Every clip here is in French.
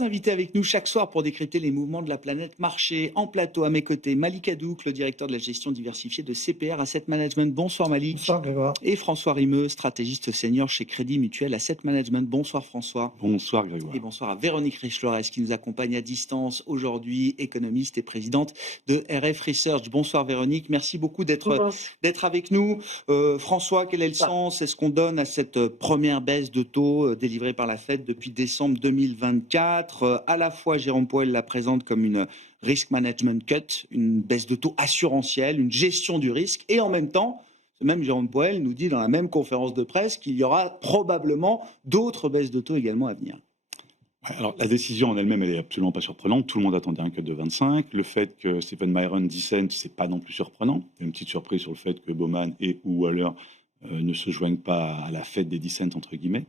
Trois invités avec nous chaque soir pour décrypter les mouvements de la planète marché. En plateau, à mes côtés, Malik Hadouk, le directeur de la gestion diversifiée de CPR Asset Management. Bonsoir Malik. Bonsoir Grégoire. Et François Rimeux, stratégiste senior chez Crédit Mutuel Asset Management. Bonsoir François. Bonsoir Grégoire. Et bonsoir à Véronique Riche-Flores qui nous accompagne à distance aujourd'hui, économiste et présidente de RF Research. Bonsoir Véronique, merci beaucoup d'être avec nous. François, quel est le sens? Est-ce qu'on donne à cette première baisse de taux délivrée par la Fed depuis décembre 2024? À la fois, Jérôme Powell la présente comme une risk management cut, une baisse de taux assurantielle, une gestion du risque, et en même temps, ce même Jérôme Powell nous dit dans la même conférence de presse qu'il y aura probablement d'autres baisses de taux également à venir. Alors, la décision en elle-même, elle est absolument pas surprenante. Tout le monde attendait un cut de 25. Le fait que Stephen Myron dissente, c'est pas non plus surprenant. Il y a une petite surprise sur le fait que Bowman et ou Waller ne se joignent pas à la fête des dissents, entre guillemets.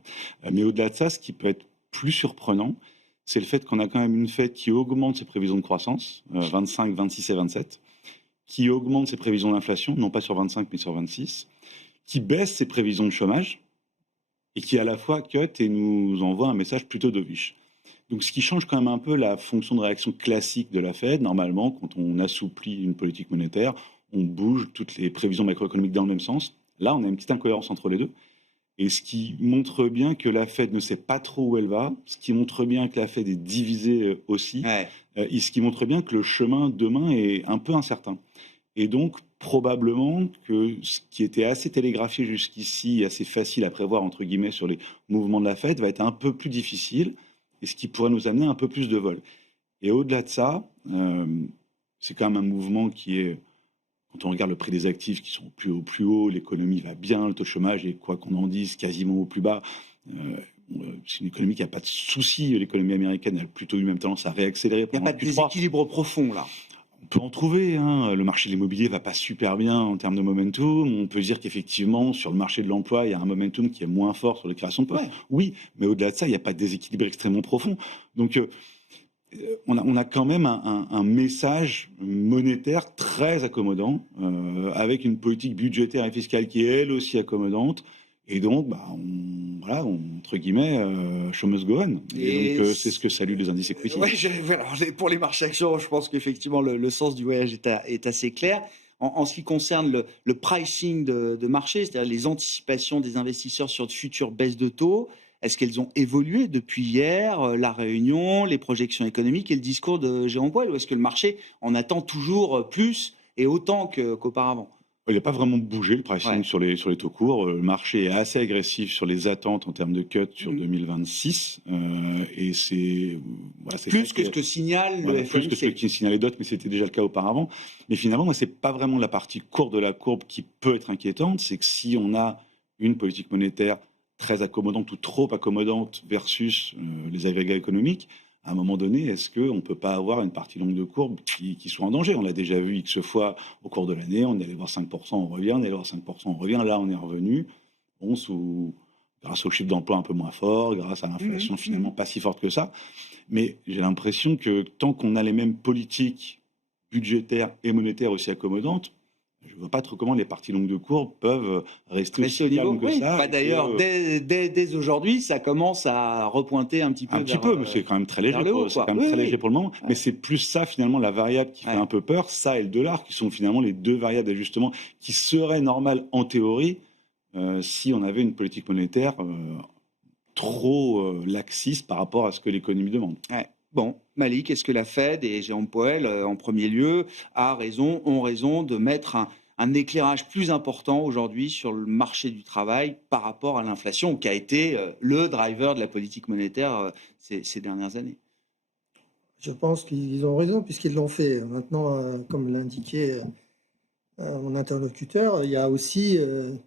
Mais au-delà de ça, ce qui peut être plus surprenant, c'est le fait qu'on a quand même une Fed qui augmente ses prévisions de croissance, 25, 26 et 27, qui augmente ses prévisions d'inflation, non pas sur 25 mais sur 26, qui baisse ses prévisions de chômage et qui à la fois cut et nous envoie un message plutôt dovish. Donc, ce qui change quand même un peu la fonction de réaction classique de la Fed. Normalement, quand on assouplit une politique monétaire, on bouge toutes les prévisions macroéconomiques dans le même sens. Là, on a une petite incohérence entre les deux. Et ce qui montre bien que la Fed ne sait pas trop où elle va, ce qui montre bien que la Fed est divisée aussi, et ce qui montre bien que le chemin demain est un peu incertain. Et donc, probablement que ce qui était assez télégraphié jusqu'ici, assez facile à prévoir, entre guillemets, sur les mouvements de la Fed, va être un peu plus difficile, et ce qui pourrait nous amener un peu plus de vol. Et au-delà de ça, c'est quand même un mouvement qui est, quand on regarde le prix des actifs qui sont au plus haut, l'économie va bien, le taux de chômage est, quoi qu'on en dise, quasiment au plus bas. C'est une économie qui n'a pas de soucis. L'économie américaine a plutôt eu même tendance à réaccélérer. Il n'y a pas de déséquilibre profond là. On peut en trouver. Le marché de l'immobilier va pas super bien en termes de momentum. On peut dire qu'effectivement, sur le marché de l'emploi, il y a un momentum qui est moins fort sur les créations de postes. Oui, mais au-delà de ça, il n'y a pas de déséquilibre extrêmement profond. Donc, on a quand même un message monétaire très accommodant, avec une politique budgétaire et fiscale qui est elle aussi accommodante. Et donc, entre guillemets, show must go on. Et donc, c'est ce que saluent les indices equity. Pour les marchés actions, je pense qu'effectivement, le sens du voyage est assez clair. En ce qui concerne le pricing de marché, c'est-à-dire les anticipations des investisseurs sur de futures baisses de taux, est-ce qu'elles ont évolué depuis hier, la réunion, les projections économiques et le discours de Jérôme Powell, ou est-ce que le marché en attend toujours plus et autant qu'auparavant? Il n'a pas vraiment bougé le pricing sur les taux courts. Le marché est assez agressif sur les attentes en termes de cut sur 2026. Et c'est plus que ce que signale le FOMC. Plus que ce que signalait d'autres, mais c'était déjà le cas auparavant. Mais finalement, ce n'est pas vraiment la partie courte de la courbe qui peut être inquiétante. C'est que si on a une politique monétaire très accommodante ou trop accommodante versus les agrégats économiques, à un moment donné, est-ce qu'on ne peut pas avoir une partie longue de courbe qui soit en danger? On l'a déjà vu X fois au cours de l'année, on est allé voir 5%, on revient, on est allé voir 5%, on revient, là on est revenu, grâce au chiffre d'emploi un peu moins fort, grâce à l'inflation finalement pas si forte que ça. Mais j'ai l'impression que tant qu'on a les mêmes politiques budgétaires et monétaires aussi accommodantes, je ne vois pas trop comment les parties longues de courbe peuvent rester aussi calmes que ça. D'ailleurs, dès aujourd'hui, ça commence à repointer un petit peu. Mais c'est quand même très léger. Très léger pour le moment. Mais c'est plus ça, finalement, la variable qui fait un peu peur. Ça et le dollar, qui sont finalement les deux variables d'ajustement qui seraient normales en théorie si on avait une politique monétaire trop laxiste par rapport à ce que l'économie demande. Bon, Malik, est-ce que la Fed et Jérôme Powell, en premier lieu, ont raison de mettre un éclairage plus important aujourd'hui sur le marché du travail par rapport à l'inflation, qui a été le driver de la politique monétaire ces dernières années? Je pense qu'ils ont raison puisqu'ils l'ont fait. Maintenant, comme l'indiquait mon interlocuteur, il y a aussi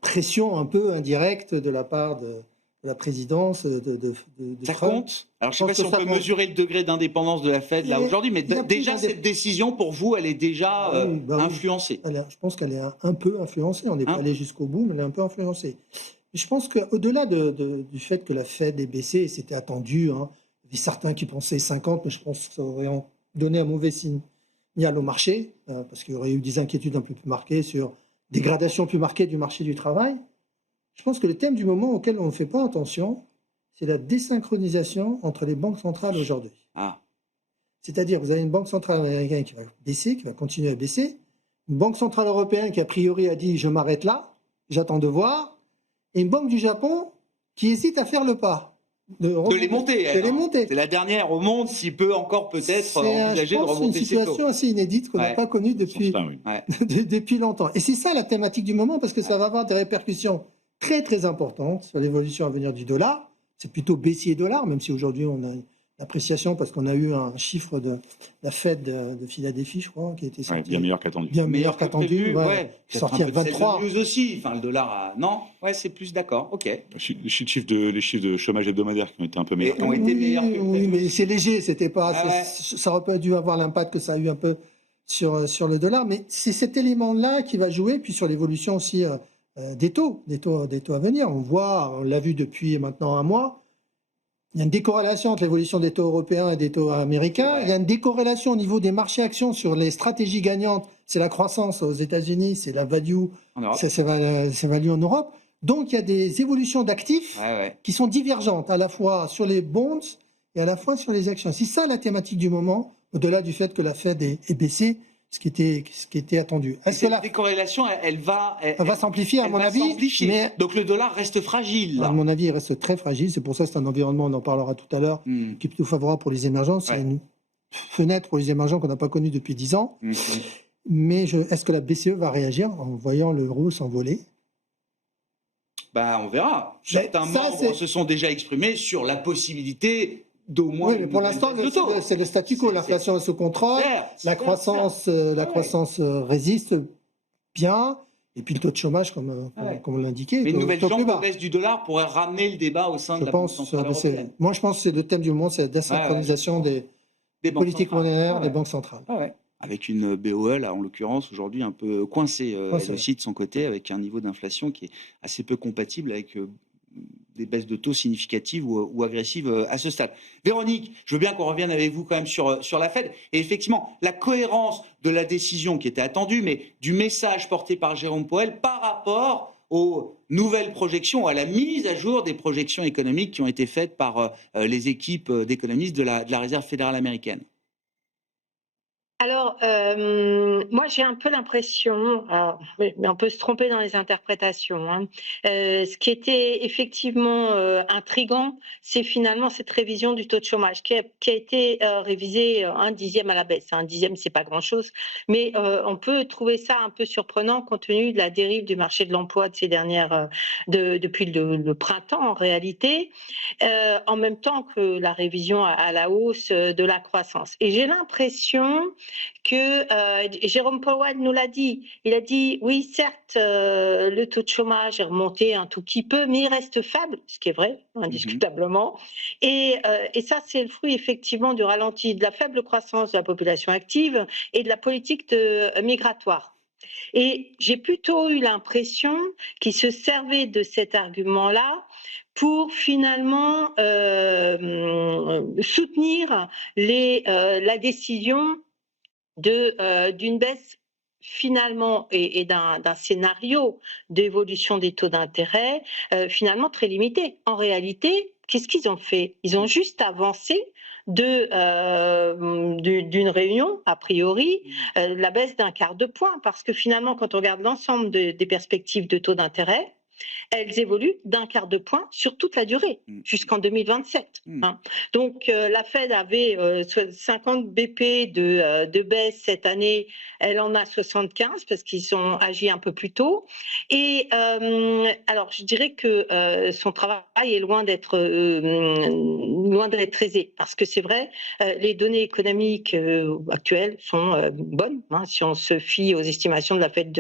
pression un peu indirecte de la part de la présidence de ça Trump. Compte. Alors, je ne sais pas si on peut mesurer le degré d'indépendance de la Fed là aujourd'hui, mais déjà, cette décision, pour vous, elle est déjà influencée. Je pense qu'elle est un peu influencée. On n'est pas allé jusqu'au bout, mais elle est un peu influencée. Je pense qu'au-delà du fait que la Fed ait baissé, et c'était attendu, il y avait certains qui pensaient 50, mais je pense que ça aurait donné un mauvais signal au marché, parce qu'il y aurait eu des inquiétudes un peu plus marquées sur dégradation plus marquée du marché du travail. Je pense que le thème du moment auquel on ne fait pas attention, c'est la désynchronisation entre les banques centrales aujourd'hui. Ah. C'est-à-dire, vous avez une banque centrale américaine qui va baisser, qui va continuer à baisser, une banque centrale européenne qui, a priori, a dit « je m'arrête là, j'attends de voir », et une banque du Japon qui hésite à faire le pas. De les monter. De les monter. C'est la dernière au monde, s'il peut encore peut-être envisager de remonter ses taux. C'est une situation assez inédite qu'on n'a pas connue depuis, depuis longtemps. Et c'est ça la thématique du moment, parce que ça va avoir des répercussions très très importantes sur l'évolution à venir du dollar. C'est plutôt baissier dollar, même si aujourd'hui on a l'appréciation parce qu'on a eu un chiffre de la Fed de Philadelphie, je crois, qui a été sorti. Bien meilleur qu'attendu. Bien meilleur qu'attendu, sorti à 23. News aussi, enfin le dollar a... Non, c'est plus d'accord, ok. Les chiffres de chômage hebdomadaire qui ont été un peu meilleurs. Oui, mais c'est léger, c'était pas... Ça aurait pas dû avoir l'impact que ça a eu un peu sur le dollar, mais c'est cet élément-là qui va jouer, puis sur l'évolution aussi des taux à venir. On l'a vu depuis maintenant un mois. Il y a une décorrélation entre l'évolution des taux européens et des taux américains. Il y a une décorrélation au niveau des marchés actions sur les stratégies gagnantes. C'est la croissance aux États-Unis, c'est la value, c'est value en Europe. Donc, il y a des évolutions d'actifs qui sont divergentes, à la fois sur les bonds et à la fois sur les actions. C'est ça la thématique du moment, au-delà du fait que la Fed est baissée, ce qui était attendu. Cette décorrélation, elle va s'amplifier, à mon avis. Mais donc le dollar reste fragile. Là. À mon avis, il reste très fragile. C'est pour ça que c'est un environnement, on en parlera tout à l'heure, qui est plutôt favorable pour les émergents. C'est une fenêtre pour les émergents qu'on n'a pas connue depuis 10 ans. Mais est-ce que la BCE va réagir en voyant l'euro s'envoler ? On verra. Certains membres se sont déjà exprimés sur la possibilité d'au moins. Oui, mais pour l'instant, c'est le statu quo. L'inflation est sous contrôle, la croissance résiste bien, et puis le taux de chômage, comme on l'indiquait. Mais une nouvelle jambe de baisse du dollar pourrait ramener le débat au sein de la Banque centrale européenne. Moi, je pense que c'est le thème du moment, c'est la désynchronisation des politiques monétaires des banques centrales. Avec une BOE, là, en l'occurrence, aujourd'hui un peu coincée aussi de son côté, avec un niveau d'inflation qui est assez peu compatible avec des baisses de taux significatives ou agressives à ce stade. Véronique, je veux bien qu'on revienne avec vous quand même sur la Fed. Et effectivement, la cohérence de la décision qui était attendue, mais du message porté par Jérôme Powell par rapport aux nouvelles projections, à la mise à jour des projections économiques qui ont été faites par les équipes d'économistes de la Réserve fédérale américaine. Alors, moi, j'ai un peu l'impression, mais on peut se tromper dans les interprétations, hein. Ce qui était effectivement intriguant, c'est finalement cette révision du taux de chômage qui a été révisé 1/10 à la baisse. 1/10, c'est pas grand-chose, mais on peut trouver ça un peu surprenant compte tenu de la dérive du marché de l'emploi de ces dernières, depuis le printemps en réalité, en même temps que la révision à la hausse de la croissance. Et j'ai l'impression que Jérôme Powell nous l'a dit. Il a dit, oui, certes, le taux de chômage est remonté un tout petit peu, mais il reste faible, ce qui est vrai, indiscutablement. Et ça, c'est le fruit effectivement du ralenti, de la faible croissance de la population active et de la politique migratoire. Et j'ai plutôt eu l'impression qu'il se servait de cet argument-là pour finalement soutenir la décision d'une baisse finalement et d'un scénario d'évolution des taux d'intérêt finalement très limité. En réalité, qu'est-ce qu'ils ont fait ? Ils ont juste avancé d'une réunion, a priori, la baisse d'1 quart de point, parce que finalement, quand on regarde l'ensemble des perspectives de taux d'intérêt, elles évoluent d'1 quart de point sur toute la durée, jusqu'en 2027. Hein. Donc, la Fed avait 50 BP de baisse cette année, elle en a 75 parce qu'ils ont agi un peu plus tôt. Et alors, je dirais que son travail est loin d'être aisé, parce que c'est vrai, les données économiques actuelles sont bonnes. Hein. Si on se fie aux estimations de la Fed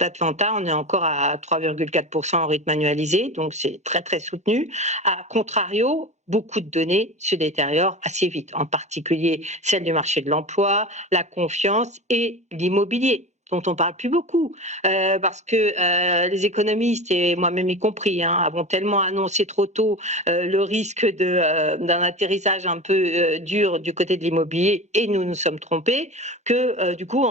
d'Atlanta, on est encore à 3,4% en rythme annualisé, donc c'est très très soutenu. A contrario, beaucoup de données se détériorent assez vite, en particulier celle du marché de l'emploi, la confiance et l'immobilier. dont on parle plus beaucoup, parce que les économistes, et moi-même y compris, avons tellement annoncé trop tôt le risque d'un atterrissage un peu dur du côté de l'immobilier, et nous nous sommes trompés, que du coup,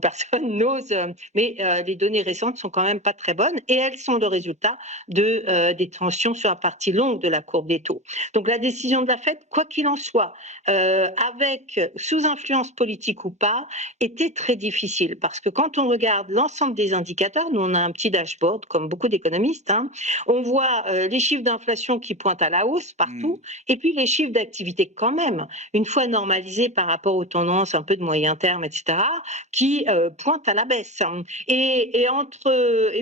personne n'ose. Mais les données récentes sont quand même pas très bonnes, et elles sont le résultat des tensions sur la partie longue de la courbe des taux. Donc la décision de la Fed, quoi qu'il en soit, sous influence politique ou pas, était très difficile, parce que quand on regarde l'ensemble des indicateurs, nous on a un petit dashboard comme beaucoup d'économistes, on voit les chiffres d'inflation qui pointent à la hausse partout, et puis les chiffres d'activité quand même, une fois normalisés par rapport aux tendances un peu de moyen terme, etc., qui pointent à la baisse. Et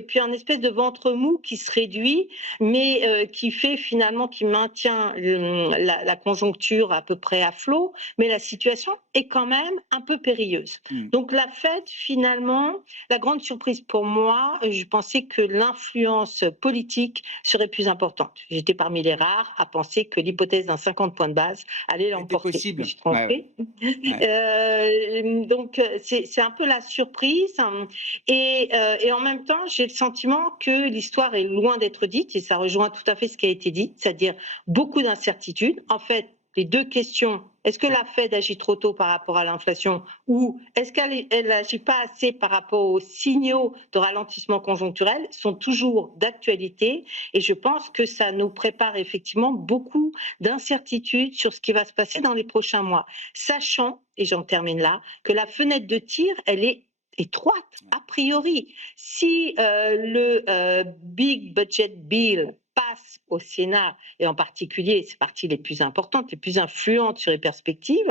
puis un espèce de ventre mou qui se réduit, mais qui fait finalement, qui maintient la conjoncture à peu près à flot, mais la situation est quand même un peu périlleuse. Donc la Fed, finalement, la grande surprise pour moi, je pensais que l'influence politique serait plus importante. J'étais parmi les rares à penser que l'hypothèse d'un 50 points de base allait l'emporter. C'était possible. Je me suis trompée. Donc c'est un peu la surprise, et en même temps j'ai le sentiment que l'histoire est loin d'être dite, et ça rejoint tout à fait ce qui a été dit, c'est-à-dire beaucoup d'incertitudes. En fait, les deux questions, est-ce que la Fed agit trop tôt par rapport à l'inflation, ou est-ce qu'elle n'agit pas assez par rapport aux signaux de ralentissement conjoncturel, sont toujours d'actualité, et je pense que ça nous prépare effectivement beaucoup d'incertitudes sur ce qui va se passer dans les prochains mois, sachant, et j'en termine là, que la fenêtre de tir, elle est étroite, a priori. Si le Big Budget Bill passe au Sénat, et en particulier ces parties les plus importantes, les plus influentes sur les perspectives,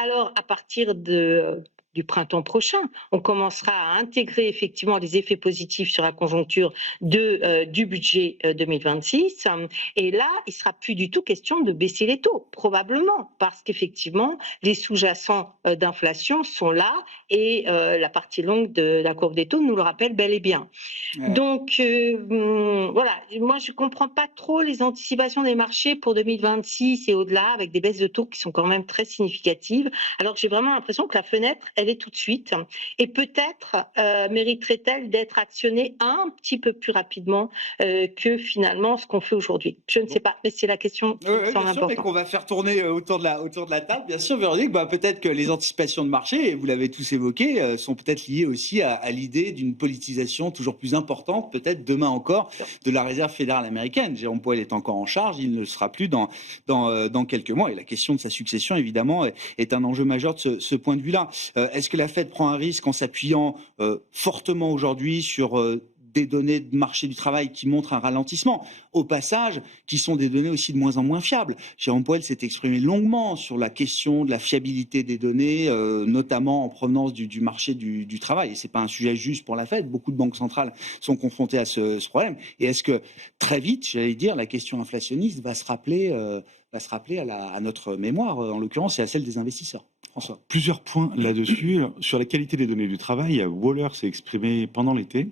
alors à partir du printemps prochain, on commencera à intégrer effectivement les effets positifs sur la conjoncture du budget 2026. Et là, il ne sera plus du tout question de baisser les taux, probablement, parce qu'effectivement, les sous-jacents d'inflation sont là, et la partie longue de la courbe des taux nous le rappelle bel et bien. Donc, voilà, moi je ne comprends pas trop les anticipations des marchés pour 2026 et au-delà, avec des baisses de taux qui sont quand même très significatives, alors que j'ai vraiment l'impression que la fenêtre, elle est tout de suite, et peut-être mériterait-elle d'être actionnée un petit peu plus rapidement que finalement ce qu'on fait aujourd'hui. Je ne sais pas, mais c'est la question qui me semble importante. Mais qu'on va faire tourner autour de la table. Bien sûr, Véronique, peut-être que les anticipations de marché, et vous l'avez tous évoqué, sont peut-être liées aussi à l'idée d'une politisation toujours plus importante, peut-être demain encore, de la réserve fédérale américaine. Jérôme Powell est encore en charge, il ne le sera plus dans quelques mois, et la question de sa succession, évidemment, est un enjeu majeur de ce point de vue-là. Est-ce que la Fed prend un risque en s'appuyant fortement aujourd'hui sur des données de marché du travail qui montrent un ralentissement, au passage, qui sont des données aussi de moins en moins fiables? Jérôme Powell s'est exprimé longuement sur la question de la fiabilité des données, notamment en provenance du marché du travail. Et ce n'est pas un sujet juste pour la Fed. Beaucoup de banques centrales sont confrontées à ce problème. Et est-ce que très vite, j'allais dire, la question inflationniste va se rappeler à notre mémoire, en l'occurrence, et à celle des investisseurs? François. Plusieurs points là-dessus. Sur la qualité des données du travail, Waller s'est exprimé pendant l'été,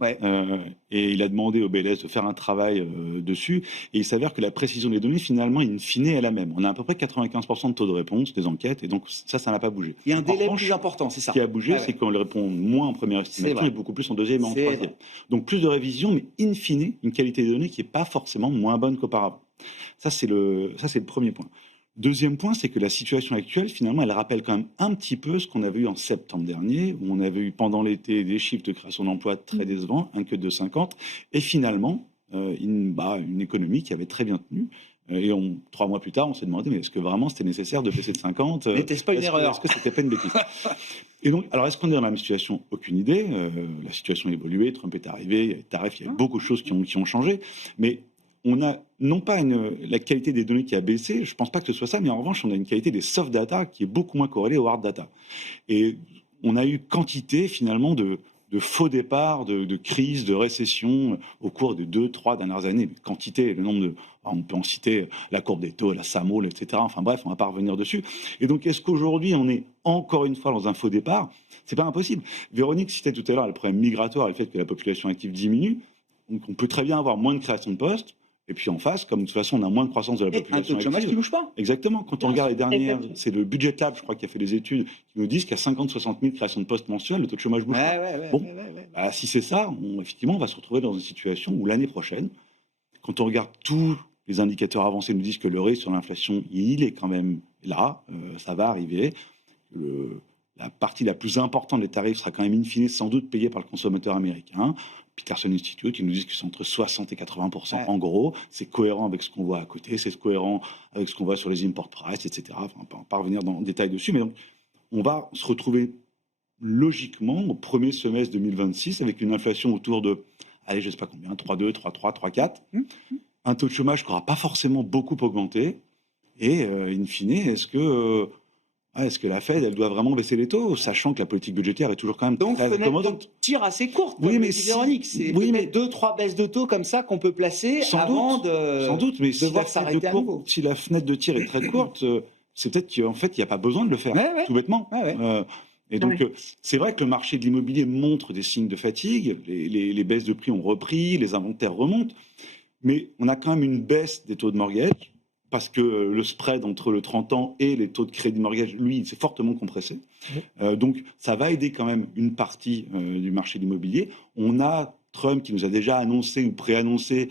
et il a demandé au BLS de faire un travail dessus, et il s'avère que la précision des données, finalement, in fine, est la même. On a à peu près 95% de taux de réponse des enquêtes, et donc ça n'a pas bougé. Il y a un délai plus important, c'est ça. Ce qui a bougé, c'est qu'on répond moins en première estimation et beaucoup plus en deuxième et en troisième. Donc plus de révision, mais in fine, une qualité des données qui n'est pas forcément moins bonne qu'auparavant. Ça, c'est le premier point. Deuxième point, c'est que la situation actuelle, finalement, elle rappelle quand même un petit peu ce qu'on avait eu en septembre dernier, où on avait eu pendant l'été des chiffres de création d'emplois très décevants, un que de 50, et finalement, une économie qui avait très bien tenu. Et 3 mois plus tard, on s'est demandé, mais est-ce que vraiment c'était nécessaire de baisser de 50 ? N'était-ce pas une erreur ? Est-ce que c'était pas une bêtise ? Et donc, alors est-ce qu'on est dans la même situation ? Aucune idée. La situation a évolué, Trump est arrivé, il y a les tarifs, il y a beaucoup de choses qui ont changé, mais on a non pas la qualité des données qui a baissé, je ne pense pas que ce soit ça, mais en revanche, on a une qualité des soft data qui est beaucoup moins corrélée au hard data. Et on a eu quantité, finalement, de faux départs, de crises, de récessions au cours de 2-3 dernières années. Quantité, le nombre on peut en citer la courbe des taux, la SAMOL, etc. Enfin bref, on ne va pas revenir dessus. Et donc, est-ce qu'aujourd'hui, on est encore une fois dans un faux départ ? Ce n'est pas impossible. Véronique citait tout à l'heure le problème migratoire et le fait que la population active diminue. Donc, on peut très bien avoir moins de création de postes, Et puis en face, comme de toute façon, on a moins de croissance de la Et un population taux de chômage qui active. ne bouge pas. Exactement. Quand on Bien regarde sûr. les dernières, Exactement. c'est le Budget Lab, je crois, qui a fait des études, qui nous disent qu'il y a 50-60 000 créations de postes mensuelles, le taux de chômage bouge pas. Bon, bah, si c'est ça, effectivement, on va se retrouver dans une situation où l'année prochaine, quand on regarde tous les indicateurs avancés, nous disent que le risque sur l'inflation, il est quand même là, ça va arriver. La partie la plus importante des tarifs sera quand même in fine sans doute payée par le consommateur américain. Peterson Institute, ils nous disent que c'est entre 60 et 80% en gros. C'est cohérent avec ce qu'on voit à côté, c'est cohérent avec ce qu'on voit sur les import prices, etc. Enfin, on va pas revenir dans le détail dessus, mais donc, on va se retrouver logiquement au premier semestre 2026 avec une inflation autour de, allez, je ne sais pas combien, 3,2, 3,3, 3,4. Un taux de chômage qui n'aura pas forcément beaucoup augmenté. Et in fine, est-ce que la Fed, elle doit vraiment baisser les taux, sachant que la politique budgétaire est toujours quand même Donc, très fenêtre de accommodante. tir assez courte, Oui, comme mais le dit si- Véronique. C'est oui, mais- peut-être 2-3 baisses de taux comme ça qu'on peut placer avant Sans doute, mais si devoir s'arrêter à nouveau. si la fenêtre de tir est très courte, c'est peut-être qu'en fait, il n'y a pas besoin de le faire, Ouais. tout bêtement. Ouais. Et donc, c'est vrai que le marché de l'immobilier montre des signes de fatigue, les baisses de prix ont repris, les inventaires remontent, mais on a quand même une baisse des taux de mortgage, parce que le spread entre le 30 ans et les taux de crédit mortgage, lui, il s'est fortement compressé. Donc, ça va aider quand même une partie du marché de l'immobilier. On a Trump qui nous a déjà annoncé ou préannoncé,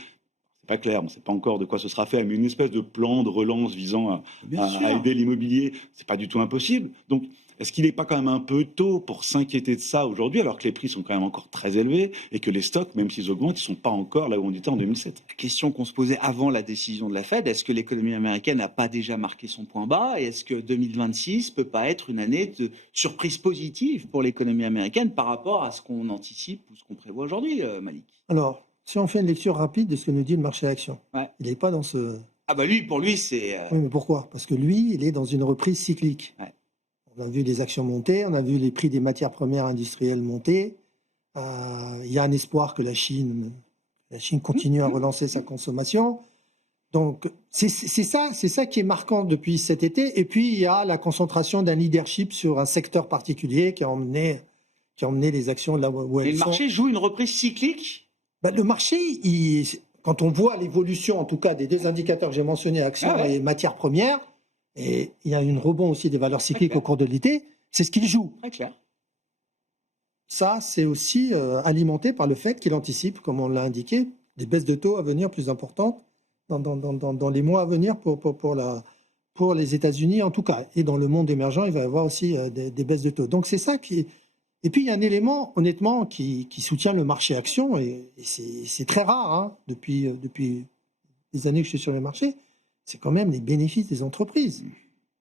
c'est pas clair, on ne sait pas encore de quoi ce sera fait, mais une espèce de plan de relance visant à aider l'immobilier. C'est pas du tout impossible. Donc, est-ce qu'il n'est pas quand même un peu tôt pour s'inquiéter de ça aujourd'hui, alors que les prix sont quand même encore très élevés et que les stocks, même s'ils augmentent, ils ne sont pas encore là où on était en 2007? La question qu'on se posait avant la décision de la Fed, est-ce que l'économie américaine n'a pas déjà marqué son point bas? Et est-ce que 2026 peut pas être une année de surprise positive pour l'économie américaine par rapport à ce qu'on anticipe ou ce qu'on prévoit aujourd'hui, Malik? Alors, si on fait une lecture rapide de ce que nous dit le marché action, il n'est pas dans ce... Ah bah pour lui, c'est... Oui, mais pourquoi? Parce que lui, il est dans une reprise cyclique. Ouais. On a vu les actions monter, on a vu les prix des matières premières industrielles monter. Il y a un espoir que la Chine continue à relancer sa consommation. Donc, c'est ça qui est marquant depuis cet été. Et puis, il y a la concentration d'un leadership sur un secteur particulier qui a emmené les actions là où elles Et le sont. marché joue une reprise cyclique? Le marché, quand on voit l'évolution, en tout cas, des deux indicateurs que j'ai mentionnés, actions et matières premières, et il y a une rebond aussi des valeurs cycliques au cours de l'été, c'est ce qu'il joue. Très clair. Ça, c'est aussi alimenté par le fait qu'il anticipe, comme on l'a indiqué, des baisses de taux à venir plus importantes dans les mois à venir pour les États-Unis en tout cas. Et dans le monde émergent, il va y avoir aussi des baisses de taux. Donc c'est ça qui... Et puis il y a un élément, honnêtement, qui soutient le marché action, et c'est très rare depuis les années que je suis sur les marchés, c'est quand même les bénéfices des entreprises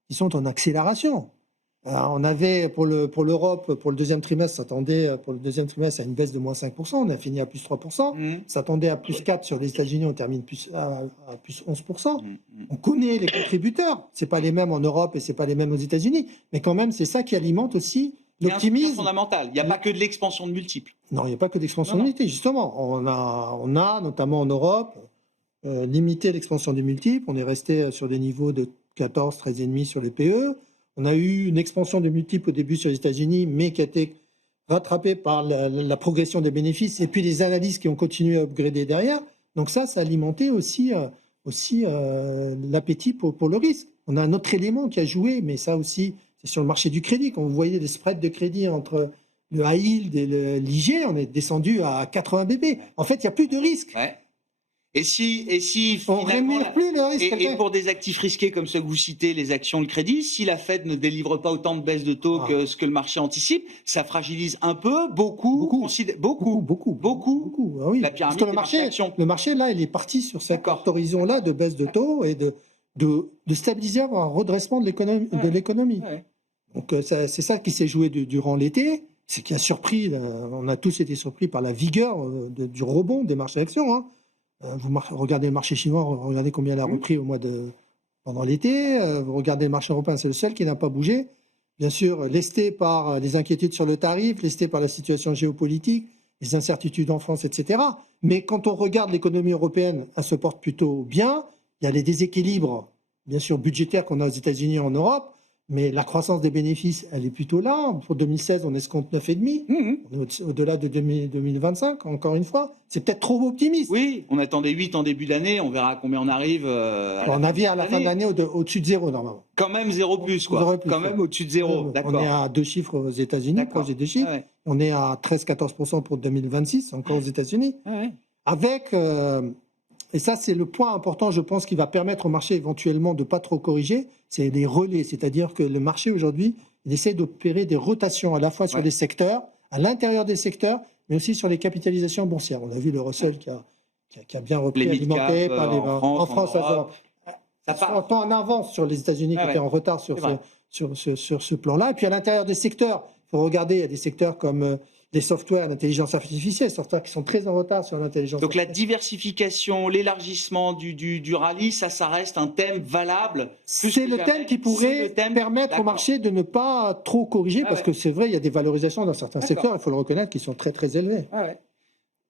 qui sont en accélération. On avait pour l'Europe, pour le deuxième trimestre, s'attendait pour le deuxième trimestre à une baisse de moins 5%, on a fini à plus 3%, s'attendait à plus 4% sur les États-Unis, on termine à plus 11%. On connaît les contributeurs, c'est pas les mêmes en Europe et c'est pas les mêmes aux États-Unis, mais quand même c'est ça qui alimente aussi l'optimisme. Fondamental, il n'y a pas que de l'expansion de multiples. Non, il n'y a pas que d'expansion de multiples, justement. On a notamment en Europe limité l'expansion des multiples, on est resté sur des niveaux de 14, 13,5 sur les PE. On a eu une expansion de multiples au début sur les États-Unis, mais qui a été rattrapée par la progression des bénéfices et puis les analyses qui ont continué à upgrader derrière. Donc ça a alimenté aussi l'appétit pour le risque. On a un autre élément qui a joué, mais ça aussi, c'est sur le marché du crédit. Quand vous voyez les spreads de crédit entre le high yield et l'IG, on est descendu à 80 BP. En fait, il n'y a plus de risque. Ouais. Et si on rémunère plus le risque. Et pour des actifs risqués comme ceux que vous citez, les actions, le crédit, si la Fed ne délivre pas autant de baisses de taux que ce que le marché anticipe, ça fragilise un peu, beaucoup. Ah oui. La pyramide parce que le marché, là, il est parti sur cet horizon-là de baisse de taux et de stabiliser, avoir un redressement de l'économie. Ouais. Donc c'est ça qui s'est joué durant l'été. C'est qui a surpris, on a tous été surpris par la vigueur du rebond des marchés actions. Vous regardez le marché chinois, regardez combien il a repris pendant l'été. Vous regardez le marché européen, c'est le seul qui n'a pas bougé. Bien sûr, lesté par les inquiétudes sur le tarif, lesté par la situation géopolitique, les incertitudes en France, etc. Mais quand on regarde l'économie européenne, elle se porte plutôt bien. Il y a les déséquilibres, bien sûr, budgétaires qu'on a aux États-Unis et en Europe. mais la croissance des bénéfices, elle est plutôt là. Pour 2016, on escompte 9,5. On est au-delà de 2025, encore une fois. C'est peut-être trop optimiste. Oui, on attendait 8 en début d'année, on verra combien on arrive. On avait à la fin de l'année au-dessus de zéro, normalement. Quand même 0 plus, quoi. Quand même au-dessus de zéro, d'accord. On est à 2 chiffres aux États-Unis, proche des 2 chiffres. Ah ouais. On est à 13-14% pour 2026, encore aux États-Unis. Ah ouais. Avec, et ça c'est le point important, je pense, qui va permettre au marché éventuellement de ne pas trop corriger, c'est des relais. C'est-à-dire que le marché aujourd'hui, il essaie d'opérer des rotations à la fois sur les secteurs, à l'intérieur des secteurs, mais aussi sur les capitalisations boursières. On a vu le Russell qui a bien repris, alimenté par les en France, ça part en avance sur les États-Unis qui étaient en retard sur ce plan-là. Et puis à l'intérieur des secteurs, il faut regarder, il y a des secteurs comme des softwares d'intelligence artificielle, softwares qui sont très en retard sur l'intelligence artificielle. Donc la diversification, l'élargissement du rallye, ça reste un thème valable. C'est le thème qui pourrait permettre au marché de ne pas trop corriger, parce que c'est vrai, il y a des valorisations dans certains secteurs, il faut le reconnaître, qui sont très très élevées.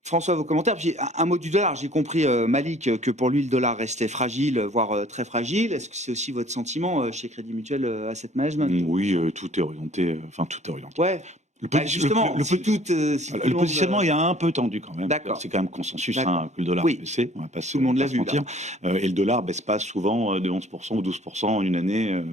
François, vos commentaires. Puis un mot du dollar. J'ai compris, Malik, que pour lui, le dollar restait fragile, voire très fragile. Est-ce que c'est aussi votre sentiment chez Crédit Mutuel Asset Management? Oui, tout est orienté. Enfin, tout est orienté. Ouais. Le positionnement, il y a un peu tendu quand même. C'est quand même consensus que le dollar baissait. On va pas tout le monde l'a vu. Et le dollar baisse pas souvent de 11% ou 12% en une année,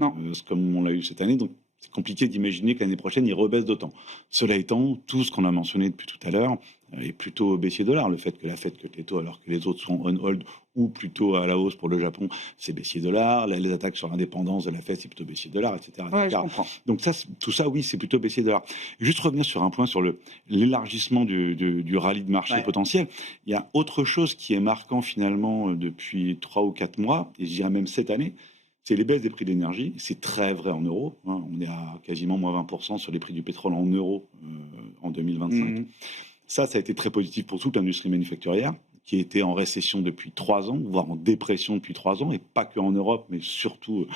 comme on l'a eu cette année. Donc, c'est compliqué d'imaginer que l'année prochaine, il rebaisse d'autant. Cela étant, tout ce qu'on a mentionné depuis tout à l'heure est plutôt baissier dollar. Le fait que la Fed cut les taux alors que les autres sont on hold ou plutôt à la hausse pour le Japon, c'est baissier dollar. Les attaques sur l'indépendance de la Fed, c'est plutôt baissier dollar, etc. Ouais, je comprends. Donc tout ça, oui, c'est plutôt baissier dollar. Juste revenir sur un point sur l'élargissement du rallye de marché potentiel. Il y a autre chose qui est marquant finalement depuis 3 ou 4 mois, et je dirais même cette année, c'est les baisses des prix de l'énergie. C'est très vrai en euros. On est à quasiment moins 20% sur les prix du pétrole en euros en 2025. Ça a été très positif pour toute l'industrie manufacturière, qui était en récession depuis 3 ans, voire en dépression depuis 3 ans, et pas que en Europe, mais surtout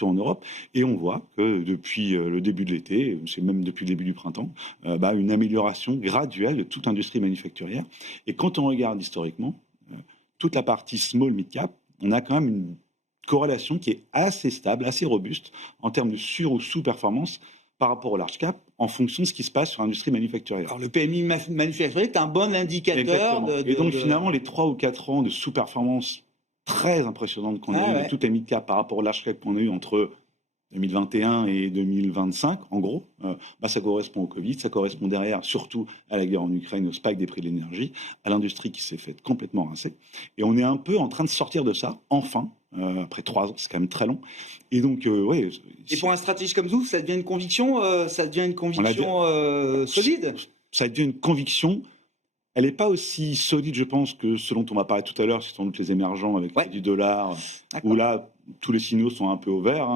en Europe. Et on voit que depuis le début de l'été, c'est même depuis le début du printemps, une amélioration graduelle de toute l'industrie manufacturière. Et quand on regarde historiquement, toute la partie small mid-cap, on a quand même une corrélation qui est assez stable, assez robuste, en termes de sur- ou sous-performance par rapport au large cap, en fonction de ce qui se passe sur l'industrie manufacturière. Alors, le PMI manufacturier est un bon indicateur. Et donc, finalement, les 3 ou 4 ans de sous-performance très impressionnante qu'on a eu de tout à mid-cap par rapport au large cap qu'on a eu entre 2021 et 2025, en gros, ça correspond au Covid, ça correspond derrière surtout à la guerre en Ukraine, au spike des prix de l'énergie, à l'industrie qui s'est faite complètement rincer. Et on est un peu en train de sortir de ça, enfin, après 3 ans, c'est quand même très long. Et donc, Et pour un stratégiste comme vous, ça devient une conviction, solide? Ça devient une conviction. Elle n'est pas aussi solide, je pense, que ce dont on va parler tout à l'heure, c'est sans doute les émergents avec du dollar, où là, tous les signaux sont un peu au vert.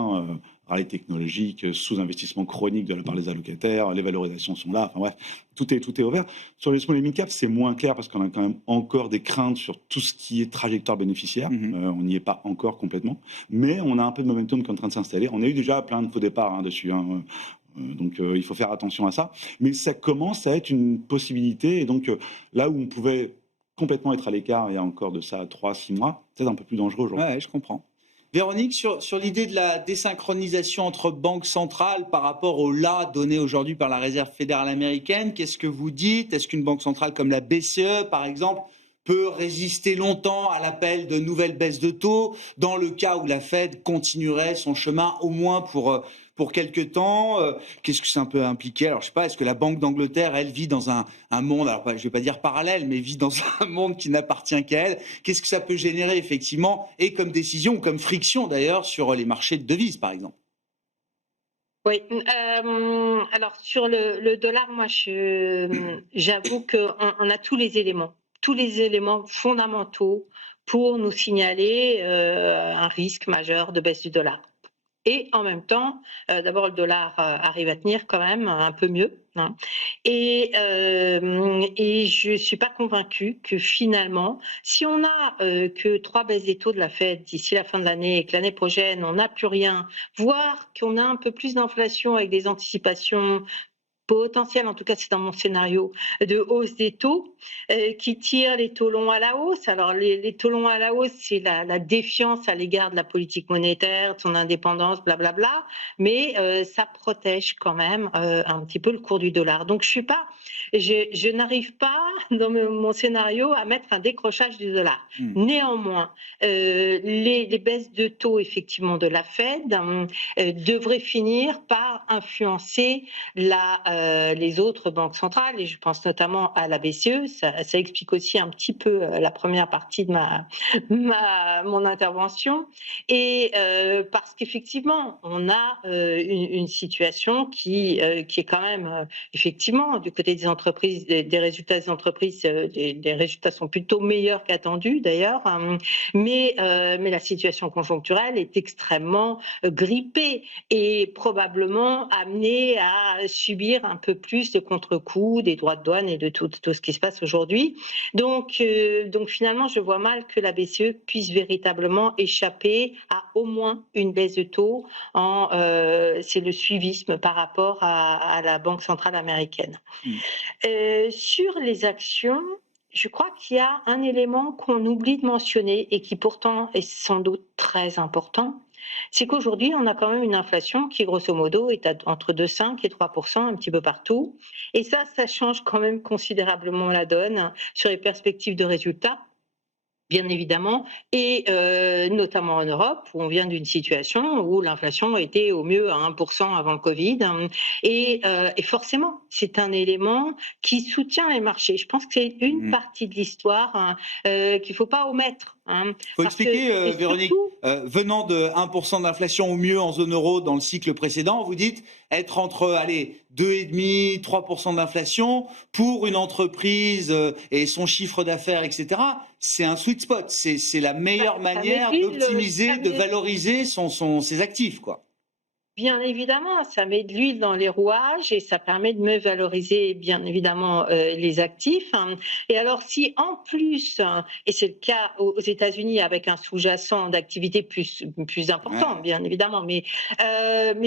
Rallye technologique, sous-investissement chronique de la part des allocataires, les valorisations sont là, enfin bref, tout est au vert. Sur les small et mid-cap, c'est moins clair parce qu'on a quand même encore des craintes sur tout ce qui est trajectoire bénéficiaire. On n'y est pas encore complètement, mais on a un peu de momentum qui est en train de s'installer. On a eu déjà plein de faux départs dessus. Donc il faut faire attention à ça. Mais ça commence à être une possibilité. Et donc là où on pouvait complètement être à l'écart il y a encore de ça 3-6 mois, c'est un peu plus dangereux aujourd'hui. Ouais, je comprends. Véronique, sur l'idée de la désynchronisation entre banques centrales par rapport au là donné aujourd'hui par la Réserve fédérale américaine, qu'est-ce que vous dites? Est-ce qu'une banque centrale comme la BCE, par exemple, peut résister longtemps à l'appel de nouvelles baisses de taux dans le cas où la Fed continuerait son chemin au moins pour quelques temps? Qu'est-ce que ça peut impliquer? Alors, je sais pas, est-ce que la Banque d'Angleterre, elle vit dans un monde, alors je vais pas dire parallèle, mais vit dans un monde qui n'appartient qu'à elle? Qu'est-ce que ça peut générer, effectivement, et comme décision, ou comme friction, d'ailleurs, sur les marchés de devises, par exemple? Oui, alors sur le dollar, moi, j'avoue qu'on a tous les éléments fondamentaux pour nous signaler un risque majeur de baisse du dollar. Et en même temps, d'abord, le dollar arrive à tenir quand même un peu mieux. Et je ne suis pas convaincue que finalement, si on n'a que 3 baisses des taux de la Fed d'ici la fin de l'année et que l'année prochaine, on n'a plus rien, voire qu'on a un peu plus d'inflation avec des anticipations potentiel, en tout cas c'est dans mon scénario, de hausse des taux, qui tire les taux longs à la hausse. Alors les taux longs à la hausse, c'est la défiance à l'égard de la politique monétaire, de son indépendance, blablabla, mais ça protège quand même un petit peu le cours du dollar. Donc je n'arrive pas dans mon scénario à mettre un décrochage du dollar. Néanmoins, les baisses de taux effectivement de la Fed devraient finir par influencer les autres banques centrales, et je pense notamment à la BCE. Ça explique aussi un petit peu la première partie de mon intervention, et parce qu'effectivement, on a une situation qui est quand même, effectivement, du côté des entreprises, des résultats des entreprises, les résultats sont plutôt meilleurs qu'attendus d'ailleurs, mais la situation conjoncturelle est extrêmement grippée et probablement amenée à subir un peu plus de contre-coups des droits de douane et de tout ce qui se passe aujourd'hui. Donc finalement, je vois mal que la BCE puisse véritablement échapper à au moins une baisse de taux. C'est le suivisme par rapport à la Banque centrale américaine. Sur les actions, je crois qu'il y a un élément qu'on oublie de mentionner et qui pourtant est sans doute très important. C'est qu'aujourd'hui, on a quand même une inflation qui, grosso modo, est entre 2,5 et 3% un petit peu partout. Et ça change quand même considérablement la donne sur les perspectives de résultats, bien évidemment, et notamment en Europe, où on vient d'une situation où l'inflation était au mieux à 1% avant le Covid. Et forcément, c'est un élément qui soutient les marchés. Je pense que c'est une partie de l'histoire qu'il ne faut pas omettre. Il faut expliquer, Véronique, venant de 1% d'inflation au mieux en zone euro dans le cycle précédent, vous dites être entre 2,5% 3% d'inflation pour une entreprise et son chiffre d'affaires, etc. C'est un sweet spot, c'est la meilleure manière d'optimiser, de valoriser ses actifs, quoi. Bien évidemment, ça met de l'huile dans les rouages et ça permet de mieux valoriser, bien évidemment, les actifs. Et alors, si en plus, et c'est le cas aux États-Unis avec un sous-jacent d'activité plus important, bien évidemment, mais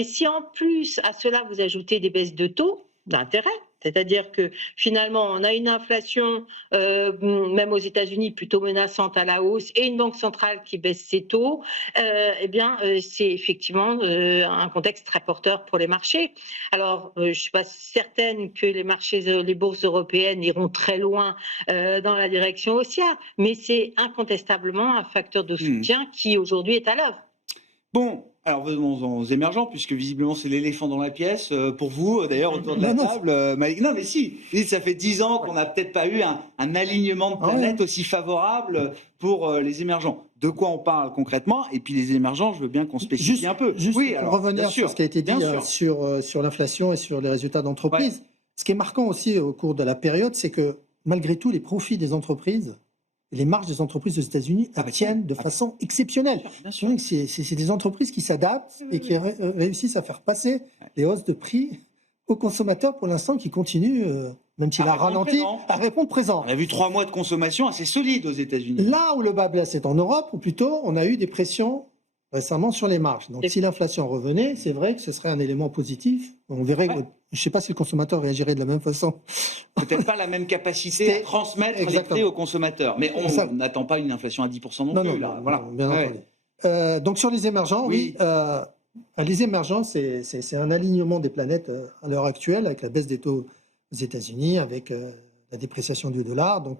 si en plus à cela vous ajoutez des baisses de taux d'intérêt, c'est-à-dire que finalement, on a une inflation, même aux États-Unis, plutôt menaçante à la hausse, et une banque centrale qui baisse ses taux, c'est effectivement un contexte très porteur pour les marchés. Alors, je ne suis pas certaine que les bourses européennes iront très loin dans la direction haussière, mais c'est incontestablement un facteur de soutien qui aujourd'hui est à l'œuvre. Bon, alors venons aux émergents, puisque visiblement c'est l'éléphant dans la pièce. Pour vous, d'ailleurs, autour de la table, non mais si, ça fait 10 ans qu'on n'a peut-être pas eu un alignement de planètes aussi favorable pour les émergents. De quoi on parle concrètement? Et puis les émergents, je veux bien qu'on spécifie un peu. Juste pour revenir sur ce qui a été dit sur l'inflation et sur les résultats d'entreprise. Ce qui est marquant aussi au cours de la période, c'est que malgré tout, les profits des entreprises, les marges des entreprises aux États-Unis tiennent de façon exceptionnelle. C'est des entreprises qui s'adaptent et qui réussissent à faire passer les hausses de prix aux consommateurs pour l'instant, qui continuent, même s'il a ralenti, à répondre présent. On a vu 3 mois de consommation assez solides aux États-Unis. Là où le bas blesse, c'est en Europe, ou plutôt on a eu des pressions récemment sur les marges. Donc si l'inflation revenait, c'est vrai que ce serait un élément positif. On verrait. Je ne sais pas si le consommateur réagirait de la même façon. Peut-être pas la même capacité à transmettre les prix aux consommateurs. Mais on n'attend pas une inflation à 10% non plus. Non, voilà. Bien entendu. Donc sur les émergents, les émergents, c'est un alignement des planètes à l'heure actuelle, avec la baisse des taux aux États-Unis, avec la dépréciation du dollar. Donc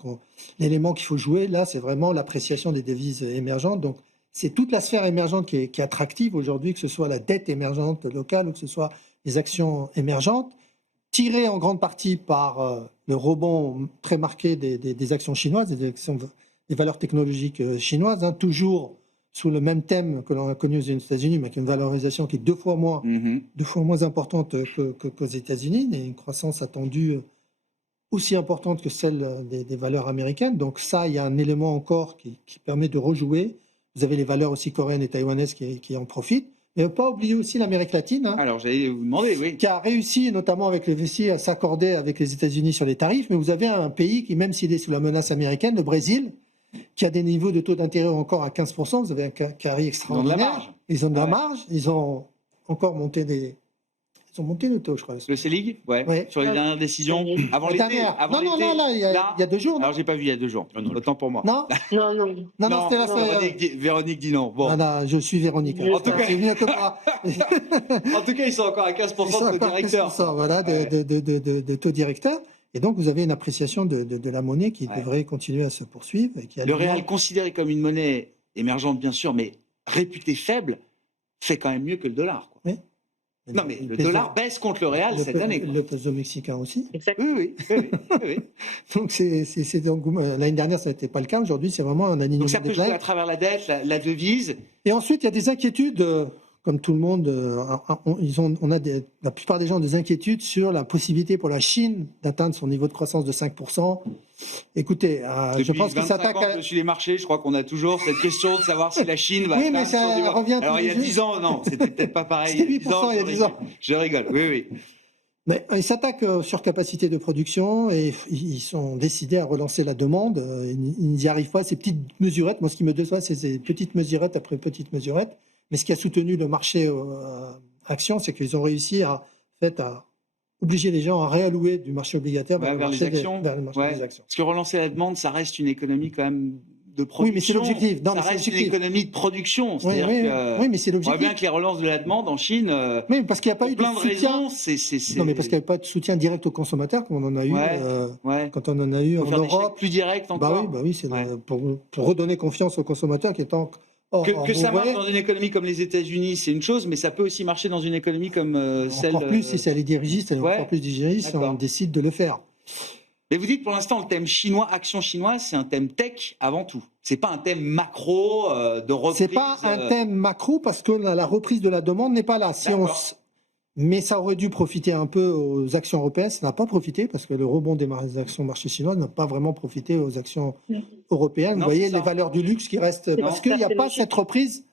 l'élément qu'il faut jouer, là, c'est vraiment l'appréciation des devises émergentes. Donc c'est toute la sphère émergente qui est attractive aujourd'hui, que ce soit la dette émergente locale ou que ce soit les actions émergentes, tirées en grande partie par le rebond très marqué des actions chinoises, des valeurs technologiques chinoises, toujours sous le même thème que l'on a connu aux États-Unis, mais avec une valorisation qui est deux fois moins importante qu'aux États-Unis, et une croissance attendue aussi importante que celle des valeurs américaines. Donc ça, il y a un élément encore qui permet de rejouer. Vous avez les valeurs aussi coréennes et taïwanaises qui en profitent. Mais ne pas oublier aussi l'Amérique latine. Alors, j'allais vous demander, qui a réussi, notamment avec les VC, à s'accorder avec les États-Unis sur les tarifs. Mais vous avez un pays qui, même s'il est sous la menace américaine, le Brésil, qui a des niveaux de taux d'intérêt encore à 15%. Vous avez un carré extraordinaire. Ils ont de la marge. Ils ont de la marge. Ils ont encore monté Ils ont monté le taux, je crois. Le CELIG, Ouais. sur les dernières décisions, avant l'été. Non, là, il y a 2 jours. Alors, j'ai pas vu il y a 2 jours. Autant pour moi. Non, c'était la semaine. Véronique dit non. Bon. Non, je suis Véronique. En tout cas, c'est mieux que moi. En tout cas, ils sont encore à 15% de taux directeur. Voilà, de taux directeur. Et donc, vous avez une appréciation de la monnaie qui devrait continuer à se poursuivre. Et le réal, considéré comme une monnaie émergente, bien sûr, mais réputée faible, fait quand même mieux que le dollar. Quoi. Oui. Non, mais le dollar baisse contre le réal cette année. Quoi. Le peso mexicain aussi. Exactement. Oui. Donc, l'année dernière, ça n'était pas le cas. Aujourd'hui, c'est vraiment un alignement. Donc, ça peut jouer à travers la dette, la devise. Et ensuite, il y a des inquiétudes. Comme tout le monde, la plupart des gens ont des inquiétudes sur la possibilité pour la Chine d'atteindre son niveau de croissance de 5%. Écoutez, je pense que ça attaque. Depuis les marchés, je crois qu'on a toujours cette question de savoir si la Chine va. Oui, mais ça revient. Alors, il y a 10 ans, non, c'était peut-être pas pareil. C'était 8% il y a 10 ans. Je rigole, oui. Mais ils s'attaquent sur capacité de production et ils sont décidés à relancer la demande. Ils n'y arrivent pas, ces petites mesurettes. Moi, ce qui me déçoit, c'est ces petites mesurettes après petites mesurettes. Mais ce qui a soutenu le marché action, c'est qu'ils ont réussi à obliger les gens à réallouer du marché obligataire vers le marché des actions. Parce que relancer la demande, ça reste une économie quand même de production. Oui, mais c'est l'objectif. Ça reste une économie de production. Oui, mais c'est l'objectif. On voit bien que les relances de la demande en Chine, oui, parce qu'il n'y a pas eu de soutien. Non, mais parce qu'il n'y avait pas de soutien direct aux consommateurs, comme on en a eu quand on en a eu en Europe. Plus direct encore. Bah oui, c'est pour redonner confiance aux consommateurs qui étant. Que ça marche dans une économie comme les États-Unis, c'est une chose, mais ça peut aussi marcher dans une économie comme celle. Encore plus si c'est les dirigistes, encore plus dirigistes, on décide de le faire. Mais vous dites pour l'instant le thème chinois, action chinoise, c'est un thème tech avant tout. C'est pas un thème macro de reprise. C'est pas un thème macro parce que la reprise de la demande n'est pas là. Mais ça aurait dû profiter un peu aux actions européennes. Ça n'a pas profité parce que le rebond des actions marché chinois n'a pas vraiment profité aux actions européennes. Vous voyez les valeurs du luxe qui restent parce qu'il n'y a pas cette reprise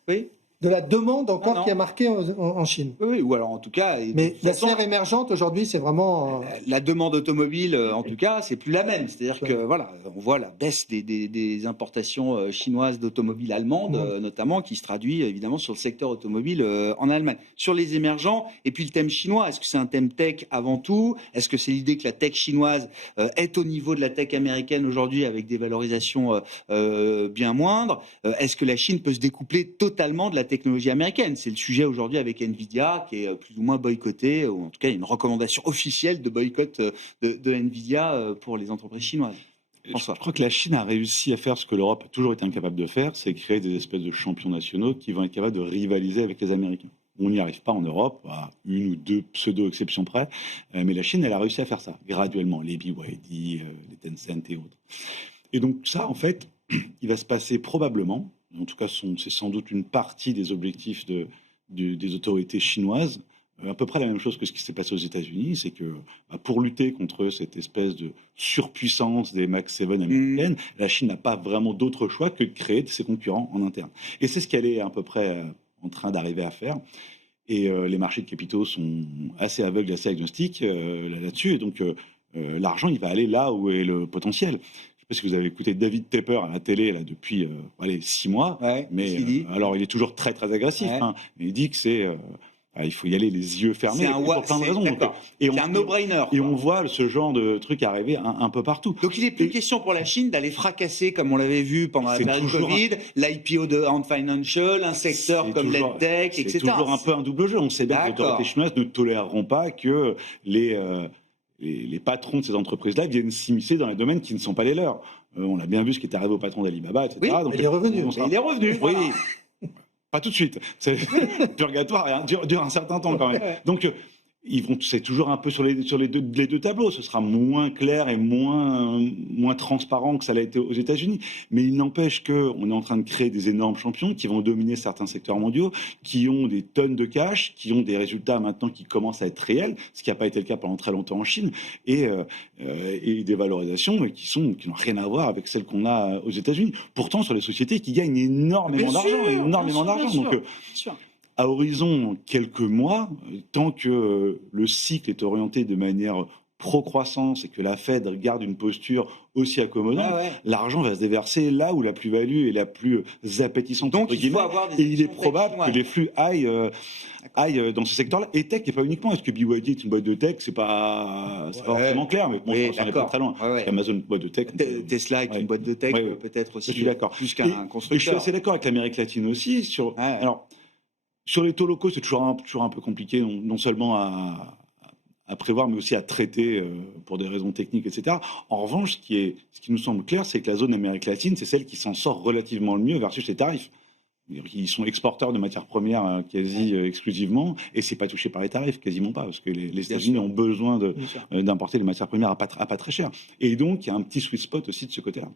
de la demande encore qui a marqué en Chine. Oui, ou alors en tout cas. Mais la sphère émergente aujourd'hui, c'est vraiment. La demande automobile, en tout cas, c'est plus la même. C'est-à-dire que voilà, on voit la baisse des importations chinoises d'automobiles allemandes, notamment, qui se traduit évidemment sur le secteur automobile en Allemagne. Sur les émergents, et puis le thème chinois, est-ce que c'est un thème tech avant tout? Est-ce que c'est l'idée que la tech chinoise est au niveau de la tech américaine aujourd'hui avec des valorisations bien moindres? Est-ce que la Chine peut se découpler totalement de la technologie américaine? C'est le sujet aujourd'hui avec Nvidia qui est plus ou moins boycotté, ou en tout cas il y a une recommandation officielle de boycott de Nvidia pour les entreprises chinoises. François. Je crois que la Chine a réussi à faire ce que l'Europe a toujours été incapable de faire, c'est créer des espèces de champions nationaux qui vont être capables de rivaliser avec les Américains. On n'y arrive pas en Europe, à une ou deux pseudo-exceptions près, mais la Chine, elle a réussi à faire ça, graduellement, les BYD, les Tencent et autres. Et donc ça, en fait, il va se passer probablement, en tout cas c'est sans doute une partie des objectifs des autorités chinoises, à peu près la même chose que ce qui s'est passé aux États-Unis, c'est que pour lutter contre cette espèce de surpuissance des Mac 7 américaines, la Chine n'a pas vraiment d'autre choix que de créer ses concurrents en interne. Et c'est ce qu'elle est à peu près en train d'arriver à faire. Et les marchés de capitaux sont assez aveugles, assez agnostiques là-dessus. Et donc l'argent, il va aller là où est le potentiel. Je ne sais pas si vous avez écouté David Tepper à la télé là, depuis 6 mois, mais alors il est toujours très très agressif. Il dit que il faut y aller les yeux fermés pour plein de raisons. C'est un no-brainer. Et on voit ce genre de truc arriver un peu partout. Donc il n'est plus question pour la Chine d'aller fracasser, comme on l'avait vu pendant la période Covid, l'IPO de Ant Financial, un secteur comme l'EdTech, etc. C'est toujours un peu un double jeu. On sait bien que les autorités chinoises ne toléreront pas que les patrons de ces entreprises-là viennent s'immiscer dans les domaines qui ne sont pas les leurs. On a bien vu ce qui est arrivé au patron d'Alibaba, etc. Oui, donc il est revenu. Il est revenu. Oui. Pas tout de suite. C'est purgatoire, dure un certain temps quand même. Donc, c'est toujours un peu sur les deux tableaux. Ce sera moins clair et moins transparent que ça l'a été aux États-Unis. Mais il n'empêche qu'on est en train de créer des énormes champions qui vont dominer certains secteurs mondiaux, qui ont des tonnes de cash, qui ont des résultats maintenant qui commencent à être réels, ce qui n'a pas été le cas pendant très longtemps en Chine, et des valorisations qui n'ont rien à voir avec celles qu'on a aux États-Unis. Pourtant, sur les sociétés qui gagnent énormément d'argent. Donc, à horizon quelques mois, tant que le cycle est orienté de manière pro-croissance et que la Fed garde une posture aussi accommodante, l'argent va se déverser là où la plus-value est la plus appétissante. Donc il faut avoir des et il est probable que les flux aillent dans ce secteur-là. Et tech, et pas uniquement. Est-ce que BYD est une boîte de tech? C'est pas vraiment clair, mais bon, je pense qu'on n'est pas très loin. Amazon, une boîte de tech. Tesla est une boîte de tech, peut-être aussi. Je suis d'accord. Plus qu'un constructeur. Et je suis assez d'accord avec l'Amérique latine aussi. Alors, sur les taux locaux, c'est toujours un peu compliqué, non seulement à prévoir, mais aussi à traiter pour des raisons techniques, etc. En revanche, ce qui nous semble clair, c'est que la zone Amérique latine, c'est celle qui s'en sort relativement le mieux versus les tarifs. Ils sont exporteurs de matières premières quasi exclusivement, et c'est pas touché par les tarifs, quasiment pas, parce que les États-Unis ont besoin d'importer les matières premières à pas très cher. Et donc, il y a un petit sweet spot aussi de ce côté-là.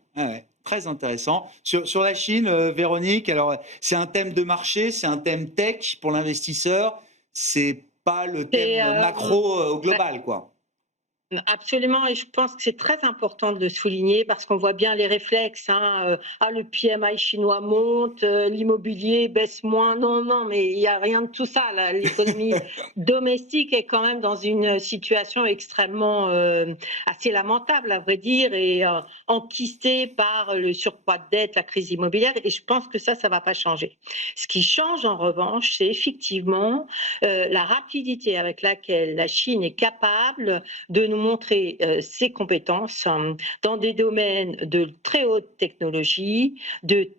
Très intéressant. Sur la Chine, Véronique, alors c'est un thème de marché, c'est un thème tech pour l'investisseur, c'est pas le thème macro au global, quoi. Absolument, et je pense que c'est très important de le souligner parce qu'on voit bien les réflexes. Le PMI chinois monte, l'immobilier baisse moins. Non, mais il n'y a rien de tout ça. L'économie domestique est quand même dans une situation extrêmement assez lamentable, à vrai dire, et enquistée par le surpoids de dette, la crise immobilière. Et je pense que ça ne va pas changer. Ce qui change en revanche, c'est effectivement la rapidité avec laquelle la Chine est capable de nous montrer ses compétences dans des domaines de très haute technologie, dans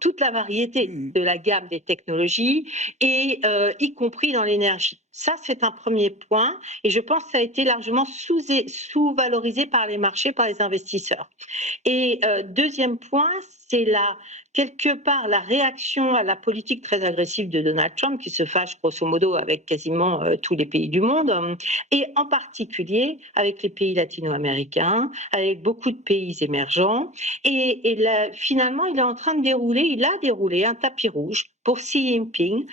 toute la variété de la gamme des technologies, et y compris dans l'énergie. Ça, c'est un premier point, et je pense que ça a été largement sous-valorisé par les marchés, par les investisseurs. Et deuxième point, c'est quelque part la réaction à la politique très agressive de Donald Trump, qui se fâche grosso modo avec quasiment tous les pays du monde, et en particulier avec les pays latino-américains, avec beaucoup de pays émergents. Et là, finalement, il a déroulé un tapis rouge pour Xi Jinping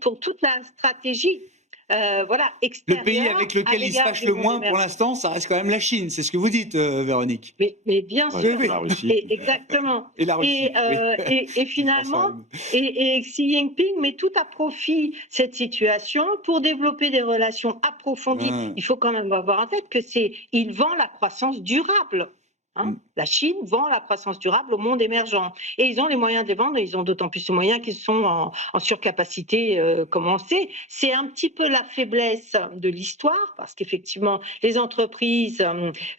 pour toute la stratégie. Le pays avec lequel il se fâche le moins pour l'instant, ça reste quand même la Chine. C'est ce que vous dites, Véronique. Mais bien sûr, la Russie. Exactement. Et la Russie. Et finalement, et Xi Jinping met tout à profit cette situation pour développer des relations approfondies. Il faut quand même avoir en tête il vend la croissance durable. La Chine vend la croissance durable au monde émergent. Et ils ont les moyens de les vendre, ils ont d'autant plus de moyens qu'ils sont en surcapacité, comme on sait. C'est un petit peu la faiblesse de l'histoire, parce qu'effectivement, les entreprises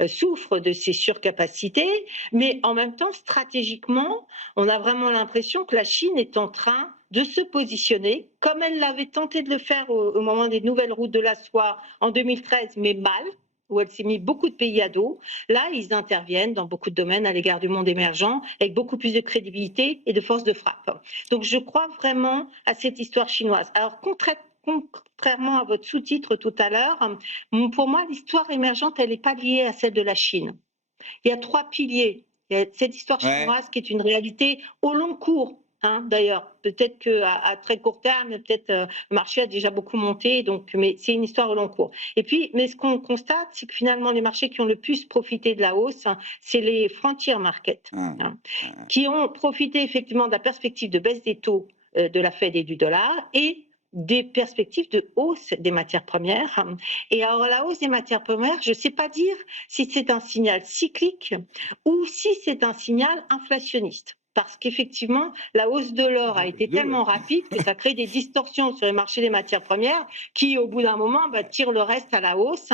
souffrent de ces surcapacités, mais en même temps, stratégiquement, on a vraiment l'impression que la Chine est en train de se positionner, comme elle l'avait tenté de le faire au moment des nouvelles routes de la soie en 2013, mais mal, où elle s'est mis beaucoup de pays à dos. Là, ils interviennent dans beaucoup de domaines à l'égard du monde émergent, avec beaucoup plus de crédibilité et de force de frappe. Donc, je crois vraiment à cette histoire chinoise. Alors, contrairement à votre sous-titre tout à l'heure, pour moi, l'histoire émergente, elle n'est pas liée à celle de la Chine. Il y a 3 piliers. Il y a cette histoire chinoise qui est une réalité au long cours. D'ailleurs, peut-être qu'à très court terme, peut-être le marché a déjà beaucoup monté, mais c'est une histoire au long cours. Et puis, mais ce qu'on constate, c'est que finalement, les marchés qui ont le plus profité de la hausse, c'est les frontier markets, qui ont profité effectivement de la perspective de baisse des taux de la Fed et du dollar, et des perspectives de hausse des matières premières. Et alors, la hausse des matières premières, je ne sais pas dire si c'est un signal cyclique ou si c'est un signal inflationniste. Parce qu'effectivement, la hausse de l'or a été tellement rapide que ça crée des distorsions sur les marchés des matières premières qui, au bout d'un moment, tirent le reste à la hausse.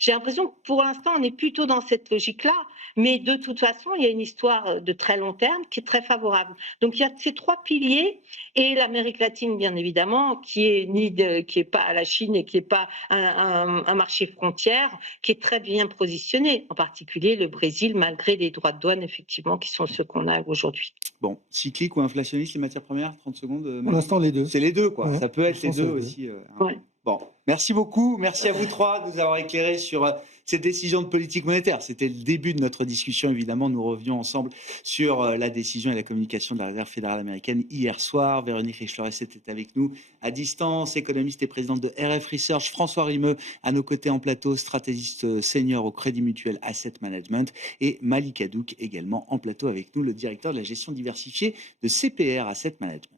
J'ai l'impression que pour l'instant, on est plutôt dans cette logique-là, mais de toute façon, il y a une histoire de très long terme qui est très favorable. Donc, il y a ces 3 piliers, et l'Amérique latine, bien évidemment, qui est pas la Chine et qui n'est pas un marché frontière, qui est très bien positionné, en particulier le Brésil, malgré les droits de douane, effectivement, qui sont ceux qu'on a aujourd'hui. Bon, cyclique ou inflationniste, les matières premières, 30 secondes. Pour l'instant, les deux. C'est les deux, quoi. Ça peut être les deux aussi. Bon, merci beaucoup. Merci à vous 3 de nous avoir éclairés sur cette décision de politique monétaire. C'était le début de notre discussion, évidemment. Nous revenions ensemble sur la décision et la communication de la Réserve fédérale américaine hier soir. Véronique Riche-Lorès était avec nous à distance, économiste et présidente de RF Research. François Rimeux, à nos côtés en plateau, stratégiste senior au Crédit Mutuel Asset Management. Et Malik Hadouk, également en plateau avec nous, le directeur de la gestion diversifiée de CPR Asset Management.